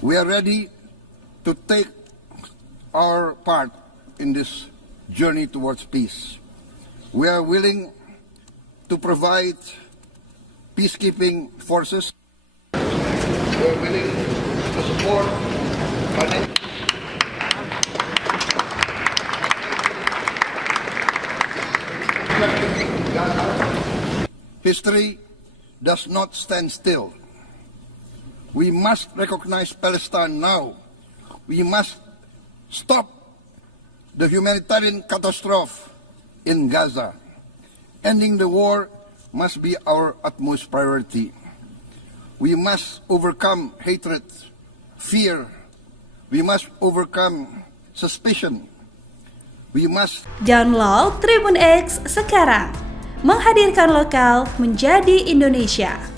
We are ready to take our part in this journey towards peace. We are willing to provide peacekeeping forces. We are willing to support History does not stand still. We must recognize Palestine now. We must stop the humanitarian catastrophe in Gaza. Ending the war must be our utmost priority. We must overcome hatred, fear. We must overcome suspicion. We must Download Tribun X sekarang. Menghadirkan lokal menjadi Indonesia.